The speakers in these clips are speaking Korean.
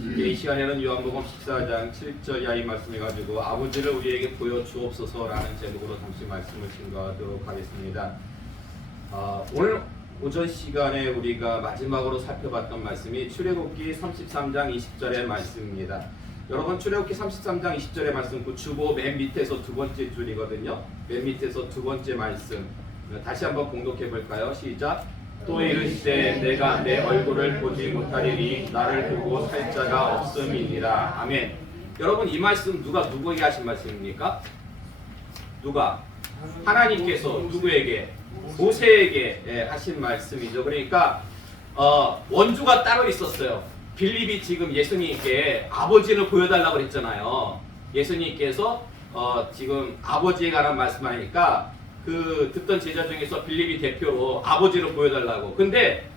이 시간에는 요한복음 14장 7절 이하의 말씀을 가지고 아버지를 우리에게 보여주옵소서라는 제목으로 잠시 말씀을 증거하도록 하겠습니다. 오늘 오전 시간에 우리가 마지막으로 살펴봤던 말씀이 출애굽기 33장 20절의 말씀입니다. 여러분, 출애굽기 33장 20절의 말씀 그 주보 맨 밑에서 두 번째 줄이거든요. 맨 밑에서 두 번째 말씀 다시 한번 공독해 볼까요? 시작. 또 이르시되 내가 내 얼굴을 보지 못하리니 나를 보고 살 자가 없음이니라. 아멘. 여러분, 이 말씀 누가 누구에게 하신 말씀입니까? 누가? 하나님께서 누구에게? 모세에게 하신 말씀이죠. 그러니까 원주가 따로 있었어요. 빌립이 지금 예수님께 아버지를 보여달라고 그랬잖아요. 예수님께서 지금 아버지에 관한 말씀하니까 그 듣던 제자 중에서 빌립이 대표로 아버지를 보여달라고. 근데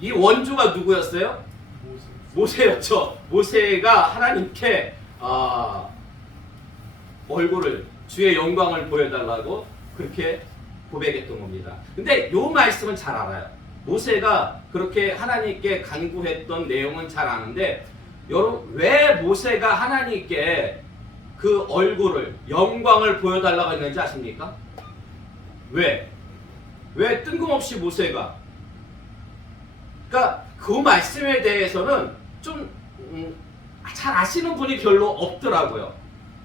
이 원주가 누구였어요? 모세였죠. 모세가 하나님께 얼굴을, 주의 영광을 보여달라고 그렇게 고백했던 겁니다. 근데 요 말씀은 잘 알아요. 모세가 그렇게 하나님께 간구했던 내용은 잘 아는데, 여러분, 왜 모세가 하나님께 그 얼굴을, 영광을 보여달라고 했는지 아십니까? 왜 뜬금없이 모세가? 그러니까 그 말씀에 대해서는 좀 잘 아시는 분이 별로 없더라고요.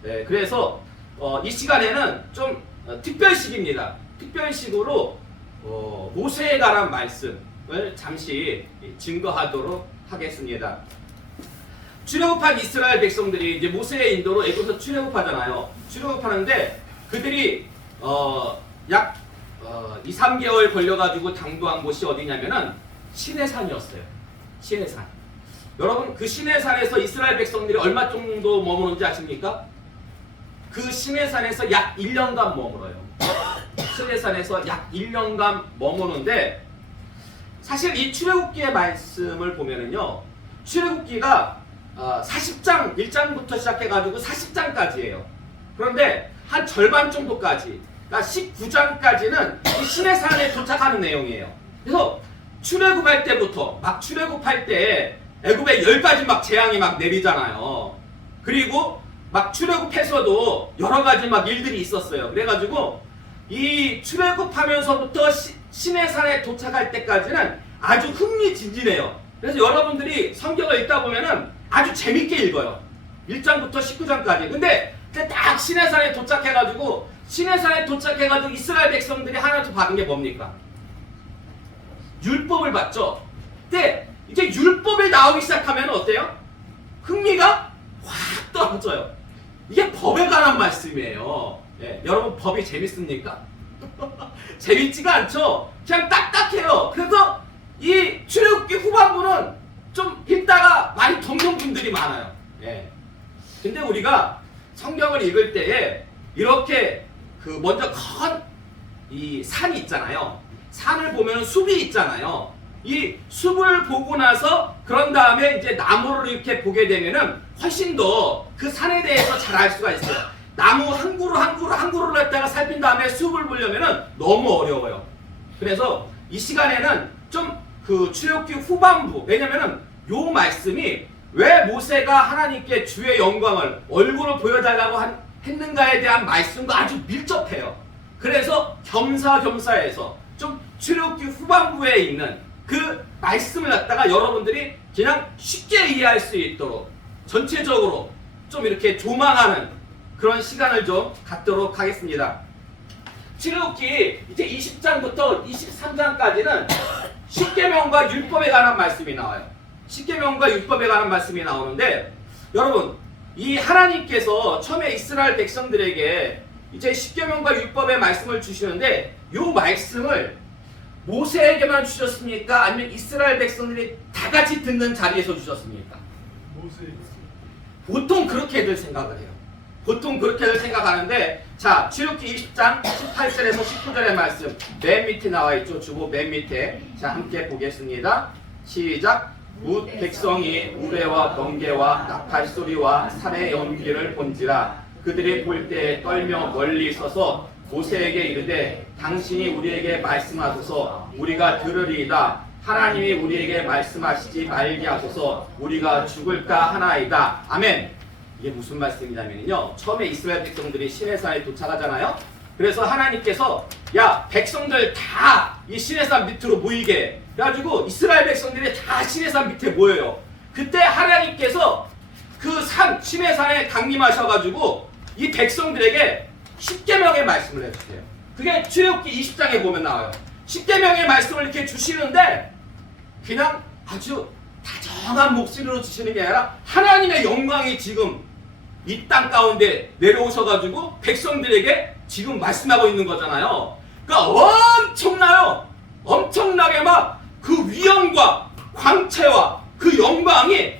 네, 그래서 이 시간에는 좀 특별식입니다. 특별식으로 모세에 관한 말씀을 잠시 증거하도록 하겠습니다. 출애굽한 이스라엘 백성들이 이제 모세의 인도로 애굽에서 출애굽하잖아요. 출애굽하는데 그들이 약 2, 3개월 걸려가지고 당도한 곳이 어디냐면은 시내산이었어요. 시내산. 여러분, 그 시내산에서 이스라엘 백성들이 얼마 정도 머무는지 아십니까? 그 시내산에서 약 1년간 머물어요. 시내산에서 약 1년간 머무는데, 사실 이 출애굽기의 말씀을 보면은요, 출애굽기가 40장 1장부터 시작해가지고 40장까지예요. 그런데 한 절반 정도까지, 그러니까 19장까지는 이 시내산에 도착하는 내용이에요. 그래서 출애굽할 때부터 막 출애굽할 때 애굽에 10가지 막 재앙이 막 내리잖아요. 그리고 막 출애굽해서도 여러 가지 막 일들이 있었어요. 그래가지고 이 출애굽하면서부터 시내산에 도착할 때까지는 아주 흥미진진해요. 그래서 여러분들이 성경을 읽다 보면은 아주 재밌게 읽어요. 1장부터 19장까지. 근데 딱 시내산에 도착해가지고 이스라엘 백성들이 하나부터 받은 게 뭡니까? 율법을 받죠. 근데 이제 율법이 나오기 시작하면 어때요? 흥미가 확 떨어져요. 이게 법에 관한 말씀이에요. 예, 여러분, 법이 재밌습니까? 재밌지가 않죠? 그냥 딱딱해요. 그래서 이 출애굽기 후반부는 좀 읽다가 많이 덮는 분들이 많아요. 예. 근데 우리가 성경을 읽을 때에 이렇게 먼저 큰 이 산이 있잖아요. 산을 보면 숲이 있잖아요. 이 숲을 보고 나서 그런 다음에 이제 나무를 이렇게 보게 되면은 훨씬 더 그 산에 대해서 잘 알 수가 있어요. 나무 한 그루를 갖다가 살핀 다음에 숲을 보려면은 너무 어려워요. 그래서 이 시간에는 좀 그 출애굽기 후반부, 왜냐면은 요 말씀이 왜 모세가 하나님께 주의 영광을, 얼굴을 보여달라고 했는가에 대한 말씀과 아주 밀접해요. 그래서 겸사겸사해서 좀 출애굽기 후반부에 있는 그 말씀을 갖다가 여러분들이 그냥 쉽게 이해할 수 있도록 전체적으로 좀 이렇게 조망하는 그런 시간을 좀 갖도록 하겠습니다. 출애굽기 이제 20장부터 23장까지는 십계명과 율법에 관한 말씀이 나와요. 십계명과 율법에 관한 말씀이 나오는데, 여러분, 이 하나님께서 처음에 이스라엘 백성들에게 이제 십계명과 율법의 말씀을 주시는데, 이 말씀을 모세에게만 주셨습니까? 아니면 이스라엘 백성들이 다 같이 듣는 자리에서 주셨습니까? 모세. 보통 그렇게들 생각을 해요. 보통 그렇게들 생각하는데, 자, 출애굽기 20장 18절에서 19절의 말씀 맨 밑에 나와 있죠. 주보 맨 밑에. 자, 함께 보겠습니다. 시작. 뭇 백성이 우레와 번개와 나팔 소리와 살의 연기를 본지라. 그들이 볼 때 떨며 멀리 서서 모세에게 이르되 당신이 우리에게 말씀하소서 우리가 들으리이다 하나님이 우리에게 말씀하시지 말게 하소서 우리가 죽을까 하나이다. 아멘. 이게 무슨 말씀이냐면요. 처음에 이스라엘 백성들이 시내산에 도착하잖아요. 그래서 하나님께서 야 백성들 다 이 시내산 밑으로 모이게 그래가지고 이스라엘 백성들이 다 시내산 밑에 모여요. 그때 하나님께서 그 산 시내산에 강림하셔가지고 이 백성들에게 십계명의 말씀을 해주세요. 그게 출애굽기 20장에 보면 나와요. 십계명의 말씀을 이렇게 주시는데 그냥 아주 다정한 목소리로 주시는 게 아니라 하나님의 영광이 지금 이 땅 가운데 내려오셔가지고 백성들에게 지금 말씀하고 있는 거잖아요. 그러니까 엄청나요. 엄청나게 막 그 위엄과 광채와 그 영광이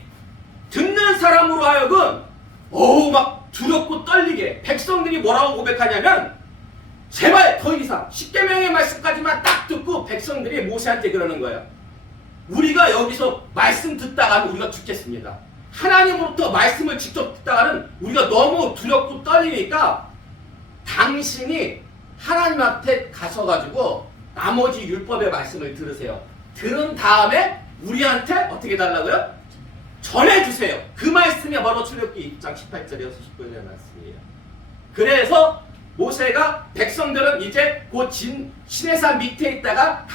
듣는 사람으로 하여금 막 두렵고 떨리게 백성들이 뭐라고 고백하냐면 제발 더 이상 십계명의 말씀까지만 딱 듣고 백성들이 모세한테 그러는 거예요. 우리가 여기서 말씀 듣다가는 우리가 죽겠습니다. 하나님으로부터 말씀을 직접 듣다가는 우리가 너무 두렵고 떨리니까 당신이 하나님한테 가셔가지고 나머지 율법의 말씀을 들으세요. 들은 다음에 우리한테 어떻게 달라고요? 전해주세요. 그 말씀이 바로 출애굽기 6장 18절에서 19절의 말씀이에요. 그래서 모세가 백성들은 이제 그 시내산 밑에 있다가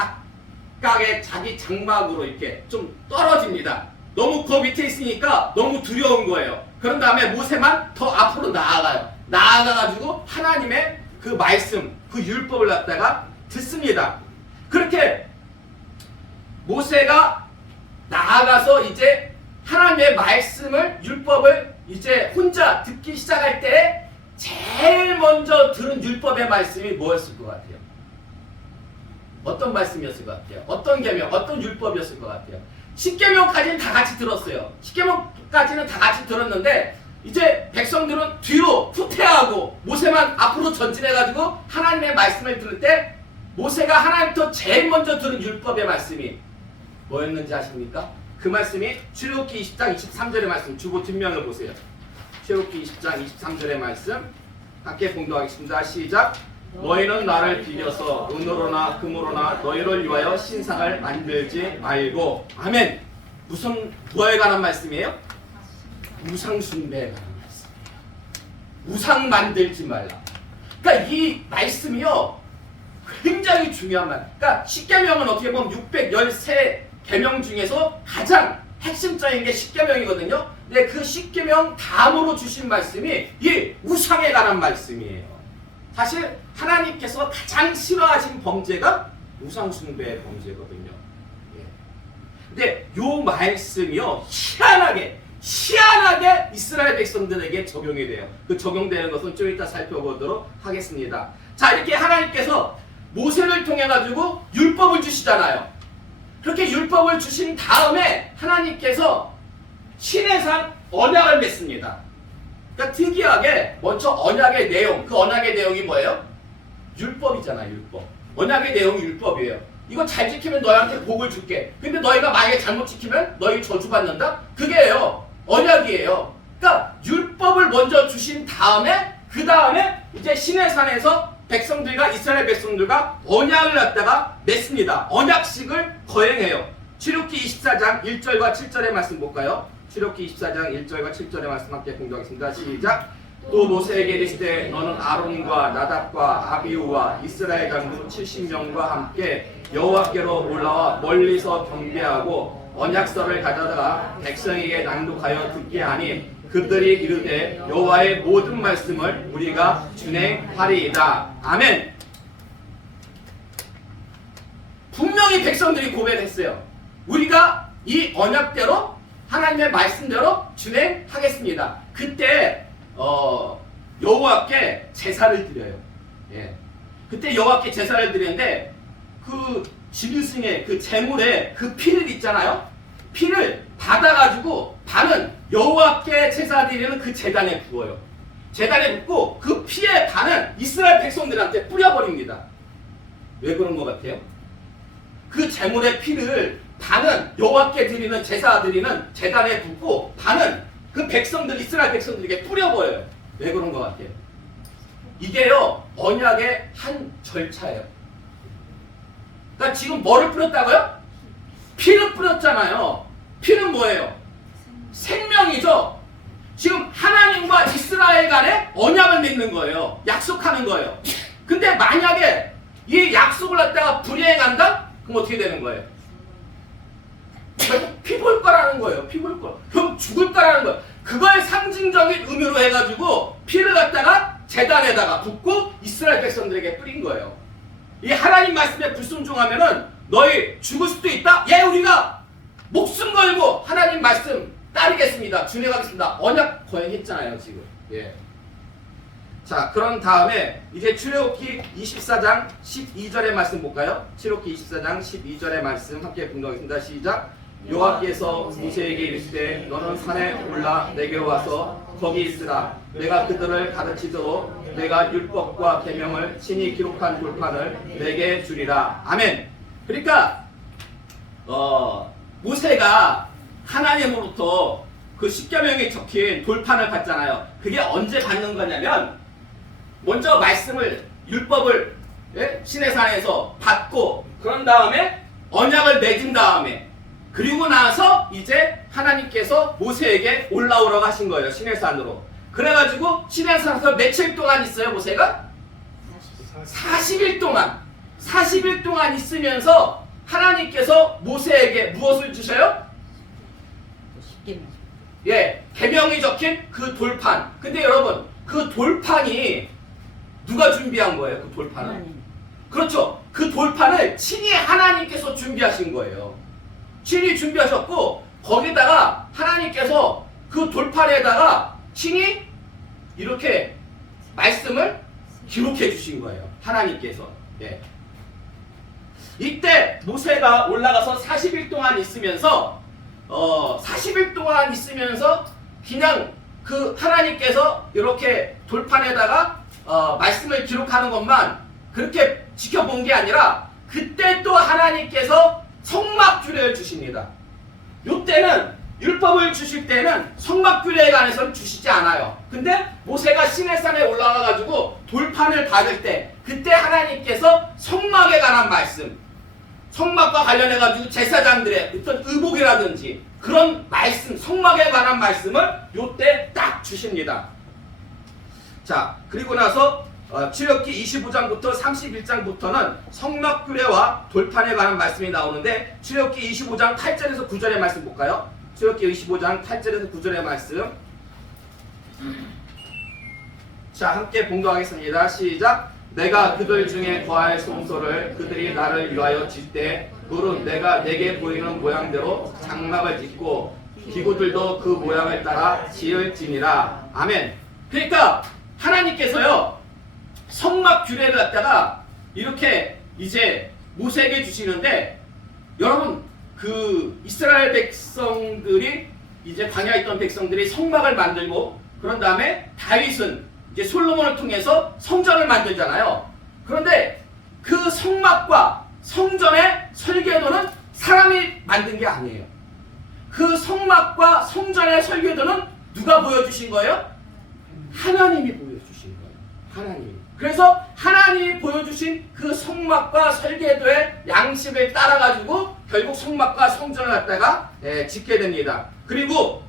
각각의 자기 장막으로 이렇게 좀 떨어집니다. 너무 그 밑에 있으니까 너무 두려운 거예요. 그런 다음에 모세만 더 앞으로 나아가요. 나아가가지고 하나님의 그 말씀, 그 율법을 갖다가 듣습니다. 그렇게 모세가 나아가서 이제 하나님의 말씀을, 율법을 이제 혼자 듣기 시작할 때 제일 먼저 들은 율법의 말씀이 뭐였을 것 같아요? 어떤 말씀이었을 것 같아요? 어떤 계명, 어떤 율법이었을 것 같아요? 십계명까지는 다 같이 들었어요. 십계명까지는 다 같이 들었는데 이제 백성들은 뒤로 후퇴하고 모세만 앞으로 전진해가지고 하나님의 말씀을 들을 때 모세가 하나님부터 제일 먼저 들은 율법의 말씀이 뭐였는지 아십니까? 그 말씀이 출애굽기 20장 23절의 말씀, 주보 뒷면을 보세요. 출애굽기 20장 23절의 말씀 함께 봉독하겠습니다. 시작. 너희는 나를 비벼서 은으로나 금으로나 너희를 위하여 신상을 만들지 말고. 아멘. 뭐에 관한 말씀이에요? 우상 숭배에 관한 말씀이에요. 우상 만들지 말라. 그러니까 이 말씀이요 굉장히 중요한 말. 그러니까 십계명은 어떻게 보면 613계명 중에서 가장 핵심적인 게 십계명이거든요. 근데 그 십계명 다음으로 주신 말씀이 이 우상에 관한 말씀이에요. 사실 하나님께서 가장 싫어하신 범죄가 우상 숭배의 범죄거든요. 예. 근데 요 말씀이요 희한하게 이스라엘 백성들에게 적용이 돼요. 그 적용되는 것은 좀 이따 살펴보도록 하겠습니다. 자, 이렇게 하나님께서 모세를 통해 가지고 율법을 주시잖아요. 그렇게 율법을 주신 다음에 하나님께서 시내산 언약을 맺습니다. 그러니까 특이하게 먼저 언약의 내용, 그 언약의 내용이 뭐예요? 율법이잖아요. 율법. 언약의 내용이 율법이에요. 이거 잘 지키면 너희한테 복을 줄게. 근데 너희가 만약에 잘못 지키면 너희 저주받는다? 그게요. 언약이에요. 그러니까 율법을 먼저 주신 다음에 그 다음에 이제 시내산에서 백성들과 이스라엘 백성들과 언약을 갖다가 맺습니다. 언약식을 거행해요. 출애굽기 24장 1절과 7절의 말씀 볼까요? 출애굽기 24장 1절과 7절의 말씀 함께 공부하겠습니다. 시작. 또 모세에게 이르시되 너는 아론과 나답과 아비후와 이스라엘 장로 70명과 함께 여호와께로 올라와 멀리서 경배하고 언약서를 가져다가 백성에게 낭독하여 듣게 하니 그들이 이르되 여호와의 모든 말씀을 우리가 준행하리이다. 아멘. 분명히 백성들이 고백했어요. 우리가 이 언약대로 하나님의 말씀대로 준행하겠습니다. 그때 여호와께 제사를 드려요. 예. 그때 여호와께 제사를 드리는데 그 짐승의 그 제물에 그 피를 있잖아요. 피를 받아가지고 반은 여호와께 제사 드리는 그 제단에 부어요. 제단에 붓고 그 피의 반은 이스라엘 백성들한테 뿌려버립니다. 왜 그런 것 같아요? 그 제물의 피를 반은 여호와께 드리는 제사 드리는 제단에 붓고 반은 그 백성들 이스라엘 백성들에게 뿌려버려요. 왜 그런 것 같아요? 이게요 언약의 한 절차예요. 그러니까 지금 뭐를 뿌렸다고요? 피를 뿌렸잖아요. 피는 뭐예요? 생명이죠. 지금 하나님과 이스라엘 간에 언약을 맺는 거예요. 약속하는 거예요. 근데 만약에 이 약속을 갖다가 불이행한다? 그럼 어떻게 되는 거예요? 결국 피 볼 거라는 거예요. 피 볼 거. 그럼 죽을 거라는 거예요. 그걸 상징적인 의미로 해가지고 피를 갖다가 제단에다가 붓고 이스라엘 백성들에게 뿌린 거예요. 이 하나님 말씀에 불순종하면은 너희 죽을 수도 있다? 예, 우리가 목숨 걸고 하나님 말씀 따르겠습니다. 준행하겠습니다. 언약 거행했잖아요, 지금. 예. 자, 그런 다음에 이제 출애굽기 24장 12절의 말씀 볼까요? 출애굽기 24장 12절의 말씀 함께 분노하겠습니다. 시작. 여호와께서 모세에게 이르시되 너는 산에 올라 내게로 와서 거기 있으라. 내가 그들을 가르치도록 내가 율법과 계명을 친히 기록한 돌판을 내게 주리라. 아멘. 그러니까 모세가 하나님으로부터 그 십계명에 적힌 돌판을 받잖아요. 그게 언제 받는 거냐면 먼저 말씀을 율법을 시내산에서 받고 그런 다음에 언약을 맺은 다음에 그리고 나서 이제 하나님께서 모세에게 올라오라고 하신 거예요. 시내산으로. 그래가지고 시내산에서 며칠 동안 있어요, 모세가? 40일 동안. 40일 동안 있으면서 하나님께서 모세에게 무엇을 주셔요? 예, 계명이 적힌 그 돌판. 근데 여러분, 그 돌판이 누가 준비한 거예요? 그 돌판을? 그렇죠. 그 돌판을 친히 하나님께서 준비하신 거예요. 친히 준비하셨고 거기다가 하나님께서 그 돌판에다가 친히 이렇게 말씀을 기록해 주신 거예요. 하나님께서. 예. 이때 모세가 올라가서 40일 동안 있으면서 40일 동안 있으면서 그냥 그 하나님께서 이렇게 돌판에다가 말씀을 기록하는 것만 그렇게 지켜본 게 아니라 그때 또 하나님께서 성막규례를 주십니다. 요때는 율법을 주실 때는 성막규례에 관해서는 주시지 않아요. 근데 모세가 시내산에 올라가 가지고 돌판을 받을 때 그때 하나님께서 성막에 관한 말씀, 성막과 관련해 가지고 제사장들의 어떤 의복이라든지 그런 말씀, 성막에 관한 말씀을 요때 딱 주십니다. 자, 그리고 나서 출애굽기 25장부터 31장부터는 성막규례와 돌판에 관한 말씀이 나오는데 출애굽기 25장 8절에서 9절의 말씀 볼까요? 출애굽기 25장 8절에서 9절의 말씀. 자, 함께 봉독하겠습니다. 시작. 내가 그들 중에 거할 송소를 그들이 나를 위하여 질 때 무릇 내가 내게 보이는 모양대로 장막을 짓고 기구들도 그 모양을 따라 지을지니라. 아멘. 그러니까 하나님께서요 성막 규례를 갖다가 이렇게 이제 모세에게 주시는데 여러분 그 이스라엘 백성들이 이제 광야에 있던 백성들이 성막을 만들고 그런 다음에 다윗은 이제 솔로몬을 통해서 성전을 만들잖아요. 그런데 그 성막과 성전의 설계도는 사람이 만든 게 아니에요. 그 성막과 성전의 설계도는 누가 보여주신 거예요? 하나님이 보여주신 거예요. 하나님이. 그래서 하나님이 보여주신 그 성막과 설계도의 양식을 따라가지고 결국 성막과 성전을 갖다가 짓게 됩니다. 그리고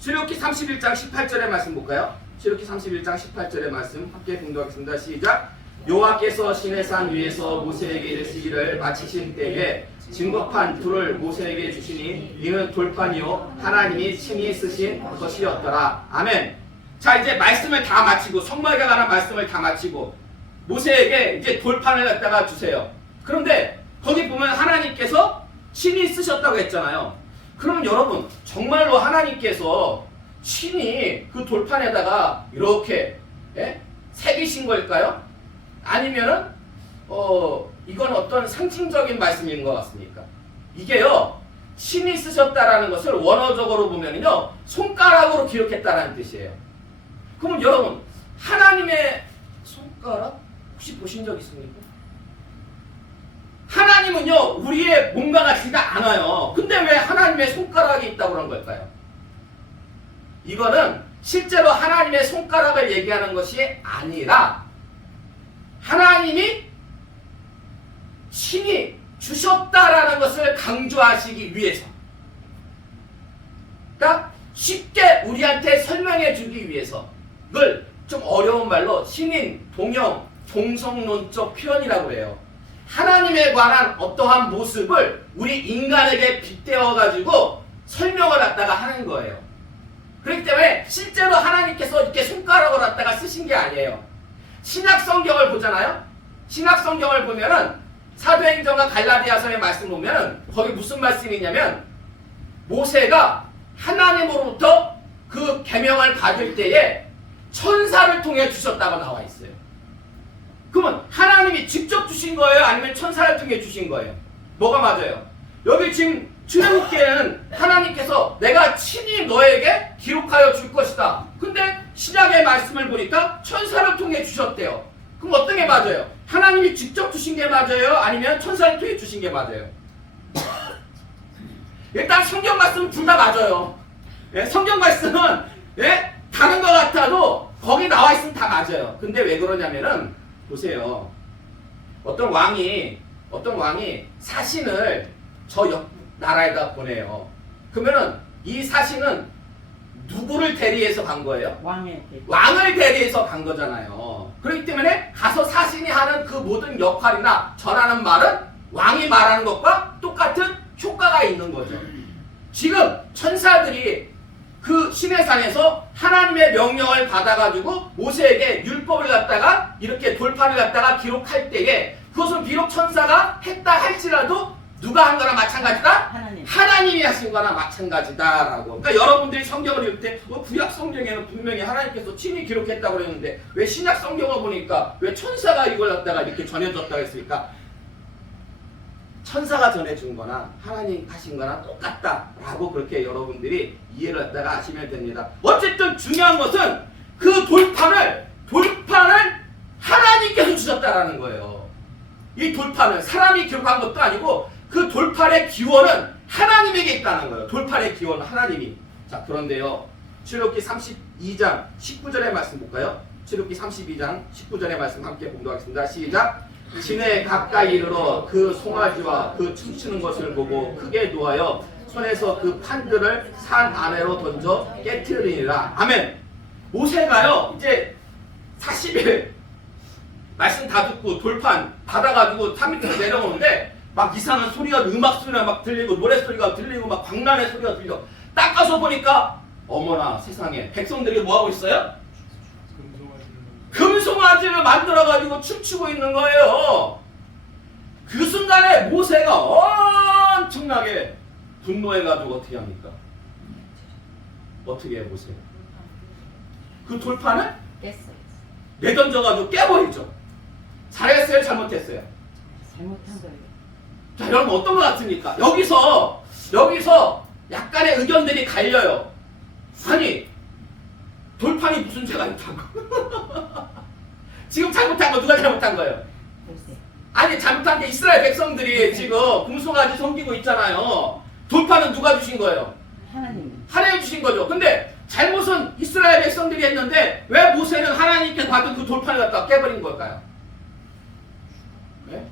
출애굽기 31장 18절의 말씀 볼까요? 출애굽기 31장 18절의 말씀 함께 공독하겠습니다. 시작. 여호와께서 시내산 위에서 모세에게 이르시기를 마치신 때에 증거판 둘을 모세에게 주시니 이는 돌판이요 하나님이 친히 쓰신 것이었더라. 아멘. 자, 이제 말씀을 다 마치고 성막에 관한 말씀을 다 마치고 모세에게 이제 돌판을 갖다가 주세요. 그런데 거기 보면 하나님께서 친히 쓰셨다고 했잖아요. 그럼 여러분 정말로 하나님께서 친히 그 돌판에다가 이렇게 새기신 걸까요? 아니면은 이건 어떤 상징적인 말씀인 것 같습니까? 이게요 친히 쓰셨다라는 것을 원어적으로 보면요 손가락으로 기록했다라는 뜻이에요. 그럼 여러분 하나님의 손가락 혹시 보신 적 있습니까? 하나님은요 우리의 몸과 같지가 않아요. 근데 왜 하나님의 손가락이 있다고 그런 걸까요? 이거는 실제로 하나님의 손가락을 얘기하는 것이 아니라 하나님이 친히 주셨다라는 것을 강조하시기 위해서, 그러니까 쉽게 우리한테 설명해 주기 위해서, 그걸 좀 어려운 말로 신인, 동형, 동성론적 표현이라고 해요. 하나님에 관한 어떠한 모습을 우리 인간에게 빗대어 가지고 설명을 갖다가 하는 거예요. 그렇기 때문에 실제로 하나님께서 이렇게 손가락을 갖다가 쓰신 게 아니에요. 신약 성경을 보잖아요. 신약 성경을 보면은 사도행전과 갈라디아서의 말씀 보면은 거기 무슨 말씀이 있냐면 모세가 하나님으로부터 그 계명을 받을 때에 천사를 통해 주셨다고 나와 있어요. 그러면 하나님이 직접 주신 거예요? 아니면 천사를 통해 주신 거예요? 뭐가 맞아요? 여기 지금 출애굽기에는 하나님께서 내가 친히 너에게 기록하여 줄 것이다. 근데 신약의 말씀을 보니까 천사를 통해 주셨대요. 그럼 어떤 게 맞아요? 하나님이 직접 주신 게 맞아요? 아니면 천사를 통해 주신 게 맞아요? 일단 성경 말씀은 둘 다 맞아요. 예, 성경 말씀은 예, 다른 것 같아도 거기 나와 있으면 다 맞아요. 근데 왜 그러냐면은 보세요. 어떤 왕이 사신을 저 옆 나라에다 보내요. 그러면은 이 사신은 누구를 대리해서 간 거예요? 왕을 대리해서 간 거잖아요. 그렇기 때문에 가서 사신이 하는 그 모든 역할이나 전하는 말은 왕이 말하는 것과 똑같은 효과가 있는 거죠. 지금 천사들이 그 시내산에서 하나님의 명령을 받아가지고 모세에게 율법을 갖다가 이렇게 돌판을 갖다가 기록할 때에 그것은 비록 천사가 했다 할지라도 누가 한 거나 마찬가지다? 하나님이 하신 거나 마찬가지다라고. 그러니까 여러분들이 성경을 읽을 때 구약 성경에는 분명히 하나님께서 친히 기록했다고 그랬는데 왜 신약 성경을 보니까 왜 천사가 이걸 갖다가 이렇게 전해줬다고 했을까? 천사가 전해준 거나 하나님 하신 거나 똑같다라고 그렇게 여러분들이 이해를 갖다가 하시면 됩니다. 어쨌든 중요한 것은 그 돌판을 하나님께서 주셨다라는 거예요. 이 돌판을 사람이 기록한 것도 아니고 그 돌판의 기원은 하나님에게 있다는 거예요. 돌판의 기원은 하나님이. 자, 그런데요. 출애굽기 32장 19절의 말씀 볼까요? 출애굽기 32장 19절의 말씀 함께 보도록 하겠습니다. 시작. 진에 가까이 이르러 그 송아지와 그 춤추는 것을 보고 크게 노하여 손에서 그 판들을 산 아래로 던져 깨트리니라. 아멘. 모세가요 이제 40일 말씀 다 듣고 돌판 받아가지고 산 밑으로 내려오는데 막 이상한 소리가 음악 소리가 막 들리고 노래 소리가 들리고 막 광란의 소리가 들려. 딱 가서 보니까 어머나 세상에 백성들이 뭐 하고 있어요? 금송아지를 만들어가지고 춤추고 있는 거예요. 그 순간에 모세가 엄청나게 분노해가지고 어떻게 합니까? 어떻게 해보세요? 그 돌판을 내던져가지고 깨버리죠. 잘했어요? 잘못했어요? 잘못한 거예요. 자, 여러분 어떤 것 같습니까? 여기서 약간의 의견들이 갈려요. 아니 돌판이 무슨 죄가 있다고? 지금 잘못한 거 누가 잘못한 거예요? 아니 잘못한 게 이스라엘 백성들이 지금 금송아지 섬기고 있잖아요. 돌판은 누가 주신 거예요? 하나님 주신 거죠. 근데 잘못은 이스라엘 백성들이 했는데 왜 모세는 하나님께 받은 그 돌판을 갖다 깨버린 걸까요? 네?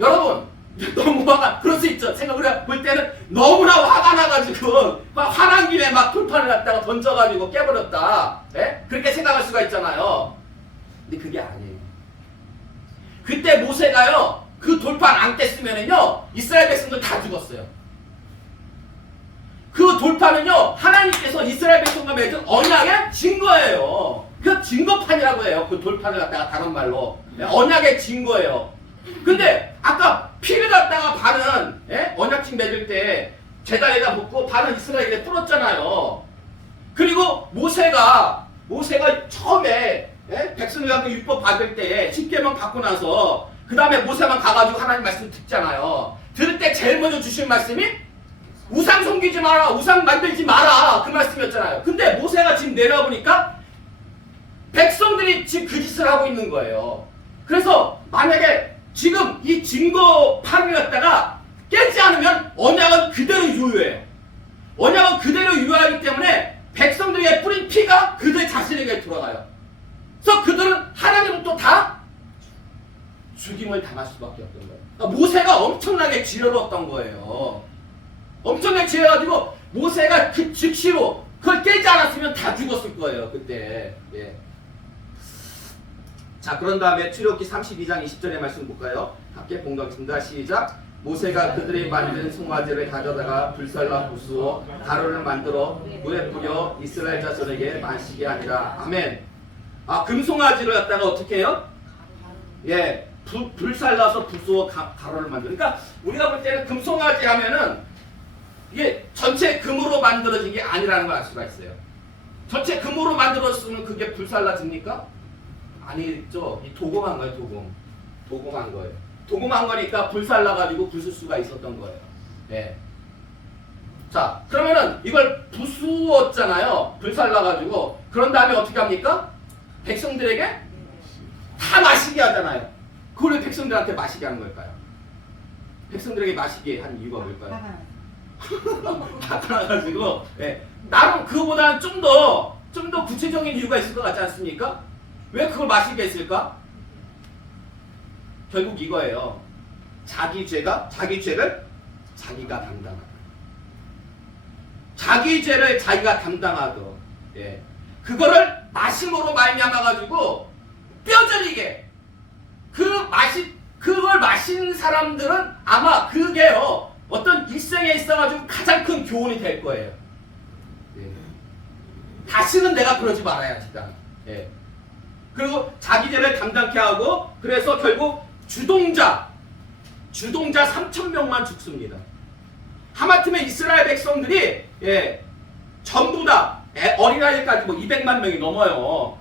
여러분 너무 화가 그럴 수 있죠. 생각을 볼 때는 너무나 화가 나가지고 막 화난 김에 막 돌판을 갖다가 던져가지고 깨버렸다. 네? 그렇게 생각할 수가 있잖아요. 근데 그게 아니에요. 그때 모세가요 그 돌판 안 깼으면은요 이스라엘 백성들 다 죽었어요. 그 돌판은요 하나님께서 이스라엘 백성과 맺은 언약의 증거예요. 그 증거판이라고 해요. 그 돌판을 갖다가 다른 말로 언약의 증거예요. 근데 아까 피를 갖다가 반은 언약식 맺을 때 제단에다 붓고 반은 이스라엘에 뿌렸잖아요. 그리고 모세가 처음에 백성들한테 율법 받을 때 10계명 받고 나서 그 다음에 모세만 가가지고 하나님 말씀 듣잖아요. 들을 때 제일 먼저 주신 말씀이 우상 섬기지 마라, 우상 만들지 마라 그 말씀이었잖아요. 근데 모세가 지금 내려보니까 백성들이 지금 그 짓을 하고 있는 거예요. 그래서 만약에 지금 이 증거판을 갖다가 깨지 않으면 언약은 그대로 유효해요. 언약은 그대로 유효하기 때문에 백성들에게 뿌린 피가 그들 자신에게 돌아가요. 그래서 그들은 하나님으로부터 다 죽임을 당할 수밖에 없던 거예요. 그러니까 모세가 엄청나게 지혜로웠던 거예요. 엄청나게 지혜가지고 모세가 그 즉시로 그걸 깨지 않았으면 다 죽었을 거예요. 그때. 예. 자, 그런 다음에 출애굽기 32장 20절의 말씀 볼까요? 함께 봉독하겠습니다. 시작. 모세가 그들이 만든 송아지를 가져다가 불살라 부수어 가루를 만들어 물에 뿌려 이스라엘 자손에게 마시게 하니라. 아멘. 아, 금송아지를 갖다가 어떻게 해요? 예, 불살라서 부수어 가루를 만들어. 그러니까 우리가 볼 때는 금송아지 하면은 이게 전체 금으로 만들어진 게 아니라는 걸 알 수가 있어요. 전체 금으로 만들었으면 그게 불살라집니까? 아니죠. 이 도금한 거예요, 도금. 도금한 거예요. 도금한 거니까 불살라가지고 부술 수가 있었던 거예요. 예. 자, 그러면은 이걸 부수었잖아요. 불살라가지고. 그런 다음에 어떻게 합니까? 백성들에게 다 마시게 하잖아요. 그걸 왜 백성들한테 마시게 하는 걸까요? 백성들에게 마시게 한 이유가 뭘까요? 나타나가지고, 예. 나름 그거보다는 좀 더 구체적인 이유가 있을 것 같지 않습니까? 왜 그걸 마시게 했을까? 결국 이거예요. 자기 죄를 자기가 담당하다. 자기 죄를 자기가 담당하고, 예. 그거를 마심으로 말미암아가지고 뼈저리게 그걸 마신 사람들은 아마 그게요 어떤 일생에 있어가지고 가장 큰 교훈이 될 거예요. 예. 다시는 내가 그러지 말아야지. 예. 그리고 자기 죄를 담당케 하고 그래서 결국 주동자 3,000명만 죽습니다. 하마터면 이스라엘 백성들이 예, 전부 다 어린아이까지 200만 명이 넘어요.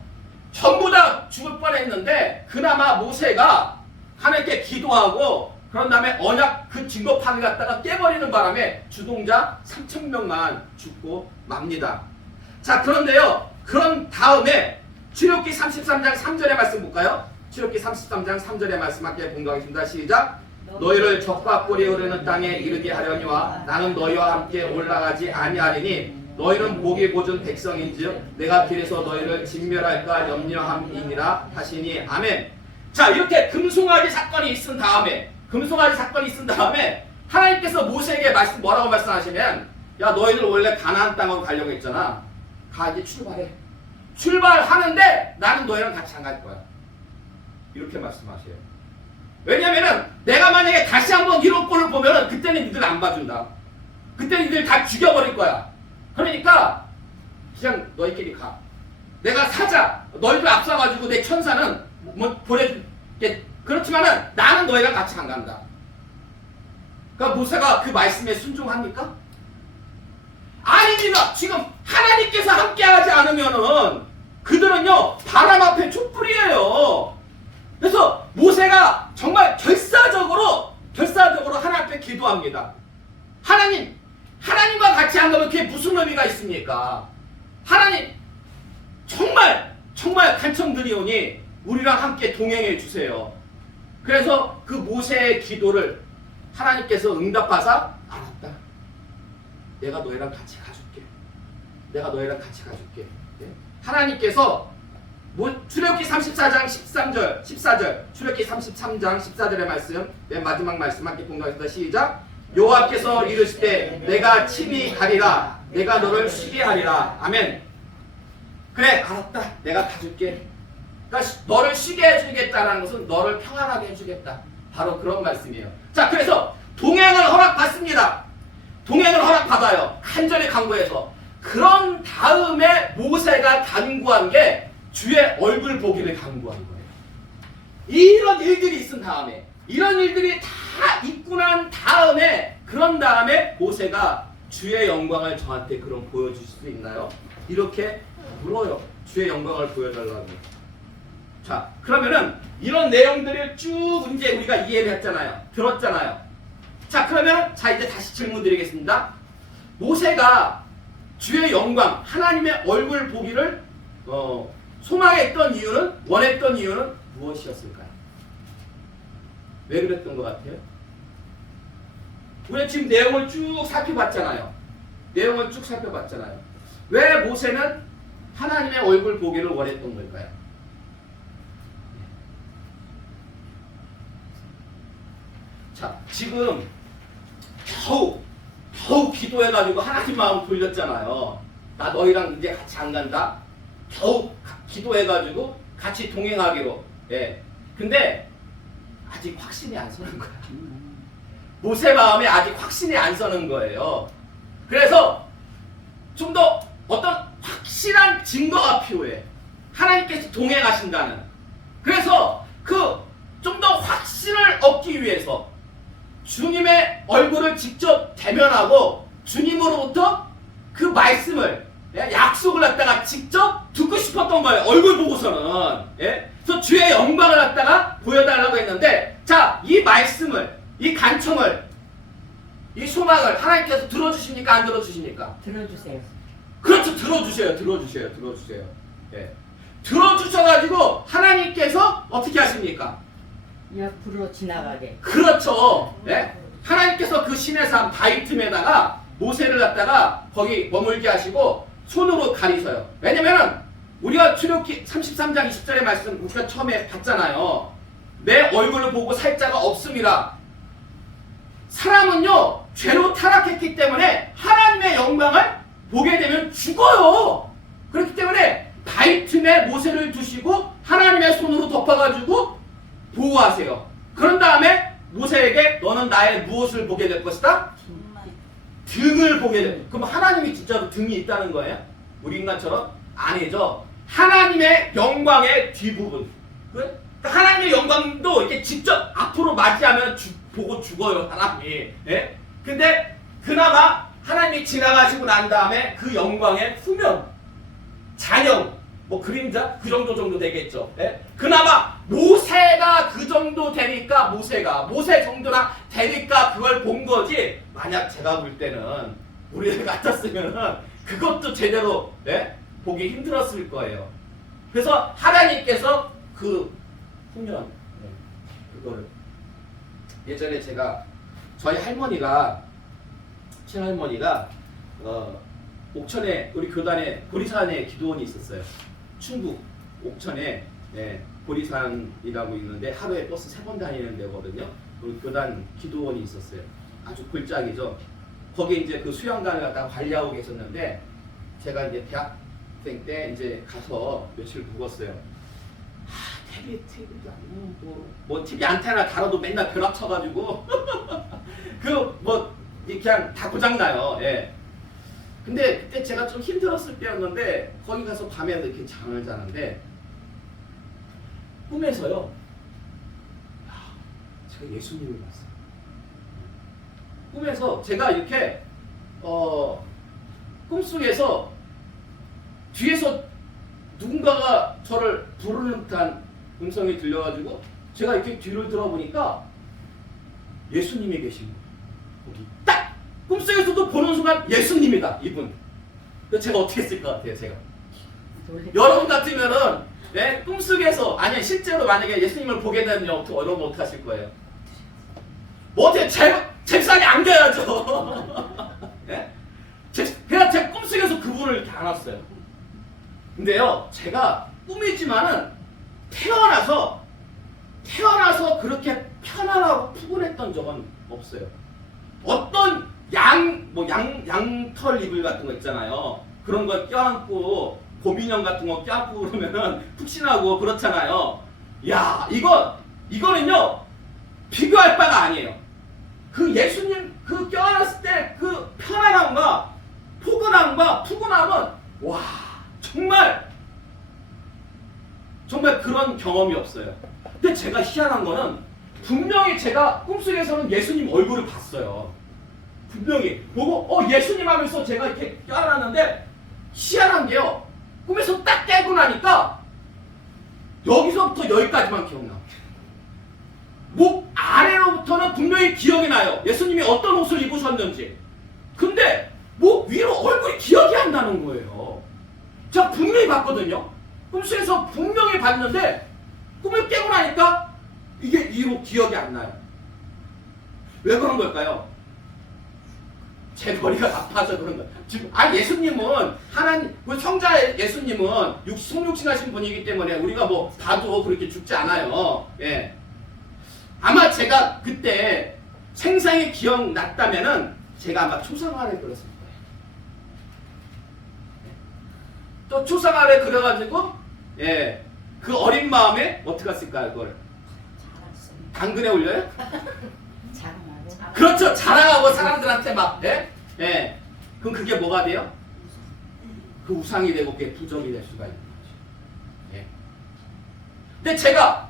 전부 다 죽을 뻔했는데 그나마 모세가 하나님께 기도하고 그런 다음에 언약 그 증거판을 갖다가 깨버리는 바람에 주동자 3,000명만 죽고 맙니다. 자, 그런데요. 그런 다음에 출애굽기 33장 3절의 말씀 볼까요? 출애굽기 33장 3절의 말씀 함께 봉독하겠습니다. 시작. 너희를 적과 꿀이 흐르는 땅에 이르게 하려니와 나는 너희와 함께 올라가지 아니하리니 너희는 복이 보준 백성인즉 내가 길에서 너희를 진멸할까 염려함이니라 하시니. 아멘. 자, 이렇게 금송아지 사건이 있은 다음에 하나님께서 모세에게 뭐라고 말씀하시면 야, 너희들 원래 가나안 땅으로 가려고 했잖아. 가, 이제 출발해. 출발하는데 나는 너희랑 같이 안 갈 거야. 이렇게 말씀하세요. 왜냐면은 내가 만약에 다시 한번 이런 꼴을 보면은 그때는 니들 안 봐준다. 그때는 니들 다 죽여버릴 거야. 그러니까 그냥 너희끼리 가. 내가 사자. 너희들 앞서가지고 내 천사는 뭐 보내줄게. 그렇지만은 나는 너희랑 같이 안 간다. 그러니까 모세가 그 말씀에 순종합니까? 아닙니다. 지금 하나님께서 함께하지 않으면은 그들은요 바람 앞에 촛불이에요. 그래서 모세가 정말 결사적으로 하나님 앞에 기도합니다. 하나님과 같이 안 가면 그게 무슨 의미가 있습니까? 하나님 정말 간청드리오니 우리랑 함께 동행해 주세요. 그래서 그 모세의 기도를 하나님께서 응답하사 알았다. 내가 너희랑 같이 가줄게. 네? 하나님께서 출애굽기 34장 14절 출애굽기 33장 14절의 말씀 맨 마지막 말씀 함께 공부하겠습니다. 시작. 여호와께서 이르시되 내가 친히 가리라. 내가 너를 쉬게 하리라. 아멘. 그래, 알았다. 내가 가줄게. 그러니까 너를 쉬게 해주겠다는 것은 너를 평안하게 해주겠다. 바로 그런 말씀이에요. 자, 그래서 동행을 허락받습니다. 동행을 허락받아요. 간절히 간구해서. 그런 다음에 모세가 간구한 게 주의 얼굴 보기를 간구한 거예요. 이런 일들이 있은 다음에, 이런 일들이 다 있고 난 다음에, 그런 다음에 모세가 주의 영광을 저한테 그럼 보여줄 수 있나요? 이렇게 물어요. 주의 영광을 보여달라고. 자, 그러면은 이런 내용들을 쭉 이제 우리가 이해를 했잖아요. 들었잖아요. 자, 그러면 이제 다시 질문 드리겠습니다. 모세가 주의 영광, 하나님의 얼굴 보기를 소망했던 이유는, 원했던 이유는 무엇이었을까요? 왜 그랬던 것 같아요? 우리 지금 내용을 쭉 살펴봤잖아요. 왜 모세는 하나님의 얼굴 보기를 원했던 걸까요? 지금 겨우 기도해가지고 하나님 마음 돌렸잖아요. 나 너희랑 이제 같이 안 간다. 겨우 기도해가지고 같이 동행하기로. 예. 근데 아직 확신이 안 서는 거야. 모세 마음에 아직 확신이 안 서는 거예요. 그래서 좀 더 어떤 확실한 증거가 필요해. 하나님께서 동행하신다는. 그래서 그 좀 더 확신을 얻기 위해서 주님의 얼굴을 직접 대면하고 주님으로부터 그 말씀을, 약속을 갖다가 직접 듣고 싶었던 거예요. 얼굴 보고서는. 예? 그래서 주의 영광을 갖다가 보여달라고 했는데, 자, 이 말씀을, 이 간청을, 이 소망을 하나님께서 들어주십니까? 안 들어주십니까? 들어주세요. 그렇죠. 들어주세요. 예. 들어주셔가지고 하나님께서 어떻게 하십니까? 옆으로 지나가게. 그렇죠. 예? 하나님께서 그 신의 삶 바위틈에다가 모세를 갖다가 거기 머물게 하시고 손으로 가리서요. 왜냐면은 우리가 출애굽기 33장 20절의 말씀 우리가 처음에 봤잖아요. 내 얼굴을 보고 살 자가 없음이라. 사람은요 죄로 타락했기 때문에 하나님의 영광을 보게 되면 죽어요. 그렇기 때문에 바위틈에 모세를 두시고 하나님의 손으로 덮어가지고 보호하세요. 그런 다음에 모세에게 너는 나의 무엇을 보게 될 것이다? 등을 보게 될. 그럼 하나님이 진짜로 등이 있다는 거예요? 우리 인간처럼? 아니죠. 하나님의 영광의 뒷부분. 그러니까 하나님의 영광도 이렇게 직접 앞으로 맞이하면 보고 죽어요, 사람이. 예? 근데 그나마 하나님이 지나가시고 난 다음에 그 영광의 후면, 잔영, 뭐 그림자 그 정도 되겠죠. 예? 그나마 모세가 그 정도 되니까 모세 정도나 되니까 그걸 본 거지. 만약 제가 볼 때는 우리 같았으면은 그것도 제대로 보기 힘들었을 거예요. 그래서 하나님께서 그 후면 그거를 예전에 제가 저희 할머니가 친할머니가 옥천에 우리 교단에 보리산에 기도원이 있었어요. 충북 옥천에 보리산이라고 있는데 하루에 버스 3번 다니는 데거든요. 우리 교단 기도원이 있었어요. 아주 골짜기죠. 거기 이제 그 수영관을 갖다가 관리하고 계셨는데 제가 이제 대학생 때 이제 가서 며칠 묵었어요. TV도 아니고 뭐 TV 안테나 달아도 맨날 벼락 쳐가지고 그 뭐 그냥 다 고장나요. 예. 근데 그때 제가 좀 힘들었을 때였는데 거기 가서 밤에 이렇게 잠을 자는데 꿈에서요. 제가 예수님을 봤어요. 꿈에서 제가 이렇게 꿈속에서 뒤에서 누군가가 저를 부르는 듯한 음성이 들려가지고 제가 이렇게 뒤를 들어보니까 예수님이 계신 거예요. 거기 딱 꿈속에서도 보는 순간 예수님이다 이분. 그래서 제가 어떻게 했을 것 같아요? 제가 여러분 같으면은 꿈속에서 아니 실제로 만약에 예수님을 보게 되면 여러분 어떻게 하실 거예요? 뭐 어떻게 잽싸게 안겨야죠. 그냥 제 꿈속에서 그분을 이렇게 안았어요. 근데요 제가 꿈이지만은 태어나서 그렇게 편안하고 푸근했던 적은 없어요. 어떤 양털 이불 같은 거 있잖아요. 그런 거 껴안고 곰인형 같은 거 껴안고 그러면은 푹신하고 그렇잖아요. 야 이거는요 비교할 바가 아니에요. 그 예수님 그 껴안았을 때 그 편안함과 포근함과 푸근함은 와 정말 그런 경험이 없어요. 근데 제가 희한한 거는 분명히 제가 꿈속에서는 예수님 얼굴을 봤어요. 분명히 보고 예수님 하면서 제가 이렇게 껴안았는데 희한한 게요. 꿈에서 딱 깨고 나니까 여기서부터 여기까지만 기억나. 목 아래로부터는 분명히 기억이 나요. 예수님이 어떤 옷을 입으셨는지. 근데 목 위로 얼굴이 기억이 안 나는 거예요. 제가 분명히 봤거든요. 꿈속에서 분명히 봤는데 꿈을 깨고 나니까 이게 위로 기억이 안 나요. 왜 그런 걸까요? 제 머리가 나빠서 그런 거예요. 지금 예수님은 하나님 성자 예수님은 성육신하신 분이기 때문에 우리가 뭐 봐도 그렇게 죽지 않아요. 예. 아마 제가 그때 생생히 기억났다면은 제가 아마 초상화를 그렸을 거예요. 또 초상화를 그려가지고 예, 그 어린 마음에 어떻게 했을까요? 그걸 당근에 올려요? 자랑하고. 그렇죠. 자랑하고 사람들한테 막 예? 예. 그럼 그게 뭐가 돼요? 그 우상이 되고 그게 부정이 될 수가 있는 거죠. 예. 근데 제가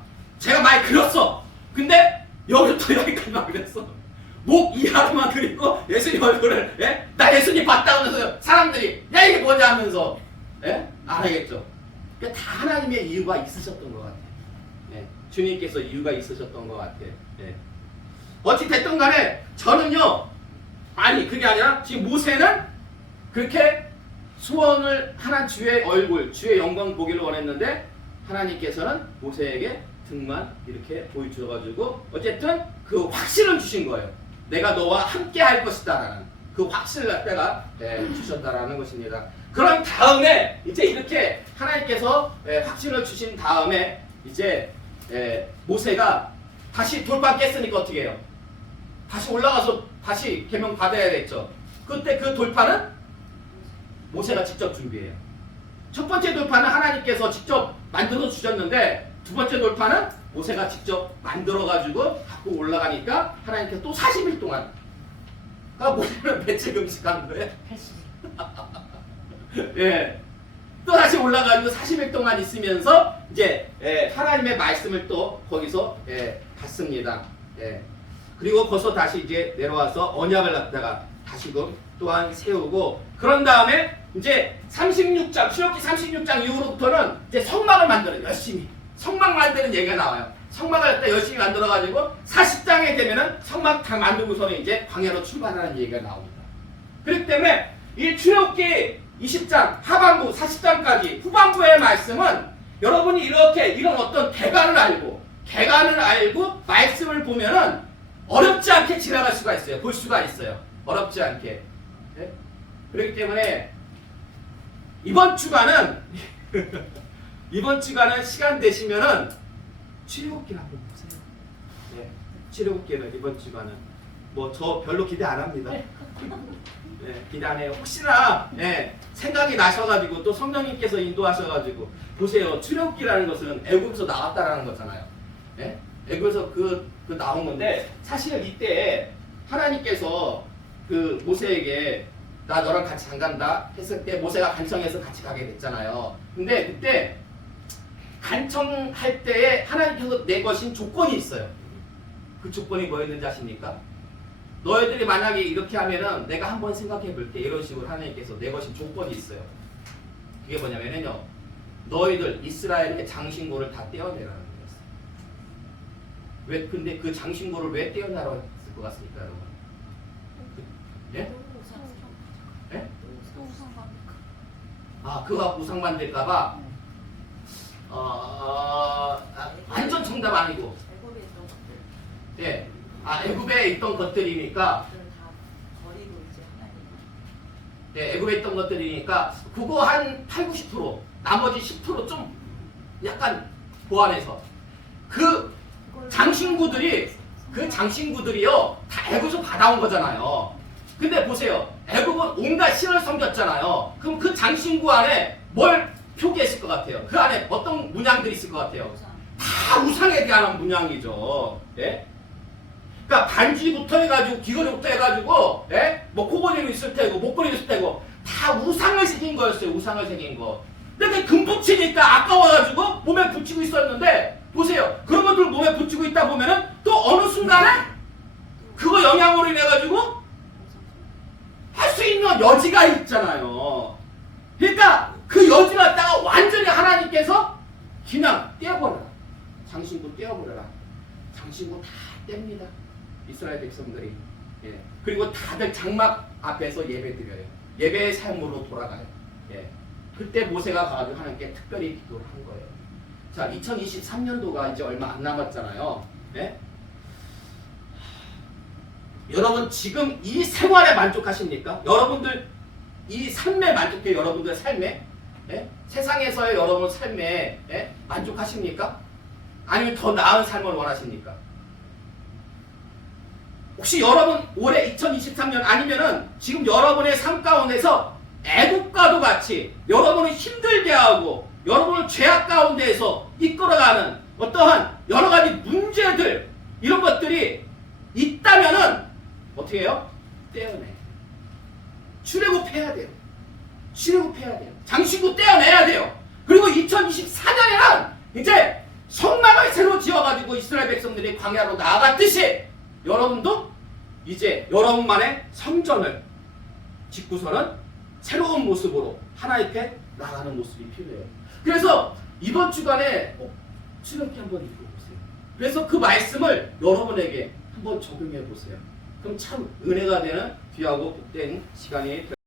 많이 그렸어. 근데 여기부터 여기까지만 그렸어. 목 이하로만 그리고 예수님 얼굴을 예? 나 예수님 봤다 하면서 사람들이 야 이게 뭐냐 하면서 예? 알아야겠죠. 그러니까 다 하나님의 이유가 있으셨던 것 같아요. 예. 주님께서 이유가 있으셨던 것 같아요. 예. 어찌 됐든 간에 저는요, 아니 그게 아니라 지금 모세는 그렇게 소원을 하나 주의 얼굴, 주의 영광 보기를 원했는데 하나님께서는 모세에게 등만 이렇게 보여주셔가지고 어쨌든 그 확신을 주신 거예요. 내가 너와 함께 할 것이다라는 그 확신을 갖다가 주셨다라는 것입니다. 그런 다음에 이제 이렇게 하나님께서 확신을 주신 다음에 이제 모세가 다시 돌판 깼으니까 어떻게 해요? 다시 올라가서 다시 계명 받아야 됐죠. 그때 그 돌판은 모세가 직접 준비해요. 첫 번째 돌판은 하나님께서 직접 만들어 주셨는데 두 번째 돌판은 모세가 직접 만들어 가지고 갖고 올라가니까 하나님께서 또 40일 동안 모세는 며칠 금식한 거예요? 80일. 예. 또 다시 올라가지고 40일 동안 있으면서 이제 하나님의 말씀을 또 거기서 받습니다. 그리고 거기서 다시 이제 내려와서 언약을 갖다가 다시금 또한 세우고 그런 다음에 이제 36장 출애굽기 36장 이후로부터는 이제 성막을 만들어요. 열심히 성막 만드는 얘기가 나와요. 성막을 갖다 열심히 만들어 가지고 40장에 되면은 성막 다 만들고서는 이제 광야로 출발하는 얘기가 나옵니다. 그렇기 때문에 이 출애굽기 20장 하반부 40장까지 후반부의 말씀은 여러분이 이렇게 이런 어떤 개간을 알고 말씀을 보면은 어렵지 않게 지나갈 수가 있어요. 볼 수가 있어요. 어렵지 않게. 네? 그렇기 때문에 이번 주간은 시간 되시면은 출애굽기를 한번 보세요. 네. 출애굽기는 이번 주간은 뭐 저 별로 기대 안 합니다. 네, 기대 안 해요. 혹시나 생각이 나셔가지고 또 성령님께서 인도하셔가지고 보세요. 출애굽기라는 것은 애굽에서 나왔다라는 거잖아요. 네? 애굽에서 그 나온 건데 사실 이때 하나님께서 그 모세에게 나 너랑 같이 안 간다 했을 때 모세가 간청해서 같이 가게 됐잖아요. 근데 그때 간청할 때에 하나님께서 내거신 조건이 있어요. 그 조건이 뭐였는지 아십니까? 너희들이 만약에 이렇게 하면은 내가 한번 생각해 볼게. 이런 식으로 하나님께서 내거신 조건이 있어요. 그게 뭐냐면요. 너희들 이스라엘의 장신구를 다 떼어내라는 거였어요. 왜 근데 그 장신구를 왜 떼어내라고 했을 것 같습니까, 여러분? 예? 예? 아, 그거 우상 만들까봐 완전 정답 아니고 예, 애굽에 있던 것들이니까 네, 애굽에 있던 것들이니까 그거 한 8, 90% 나머지 10% 좀 약간 보완해서 그 장신구들이요 다 애굽에서 받아온 거잖아요. 근데 보세요. 애굽은 온갖 신을 섬겼잖아요. 그럼 그 장신구 안에 뭘 표기했을 것 같아요? 그 안에 어떤 문양들이 있을 것 같아요? 다 우상에 대한 문양이죠. 예? 그러니까 반지부터 해가지고 귀걸이부터 해가지고 뭐 코걸이도 있을 테고 목걸이도 있을 테고 다 우상을 새긴 거였어요. 우상을 새긴 거. 근데 금 붙이니까 아까워가지고 몸에 붙이고 있었는데 보세요. 그런 것들 몸에 붙이고 있다 보면은 또 어느 순간에 그거 영향으로 인해가지고 할 수 있는 여지가 있잖아요. 그러니까 그 여지를 갖다가 완전히 하나님께서 그냥 떼어버려라. 장신구 떼어버려라. 장신구 다 뗍니다. 이스라엘 백성들이. 예. 그리고 다들 장막 앞에서 예배 드려요. 예배의 삶으로 돌아가요. 예. 그때 모세가 가가지고 하나님께 특별히 기도를 한 거예요. 자, 2023년도가 이제 얼마 안 남았잖아요. 예? 여러분 지금 이 생활에 만족하십니까? 여러분들 이 삶에 만족해요? 여러분들 삶에? 예? 세상에서의 여러분 삶에 만족하십니까? 아니면 더 나은 삶을 원하십니까? 혹시 여러분 올해 2023년 아니면은 지금 여러분의 삶 가운데서 애국과도 같이 여러분을 힘들게 하고 여러분을 죄악 가운데에서 이끌어가는 어떠한 여러 가지 문제들 이런 것들이 있다면은 어떻게 해요? 떼어내. 출애굽해야 돼요. 출애굽해야 돼요. 장신구 떼어내야 돼요. 그리고 2024년에는 이제 성막을 새로 지어가지고 이스라엘 백성들이 광야로 나아갔듯이 여러분도 이제 여러분만의 성전을 짓고서는 새로운 모습으로 하나님 앞에 나가는 모습이 필요해요. 그래서 이번 주간에 출애굽기 한번 읽어보세요. 그래서 그 말씀을 여러분에게 한번 적용해 보세요. 그럼 참 은혜가 되는 귀하고 복된 시간이 될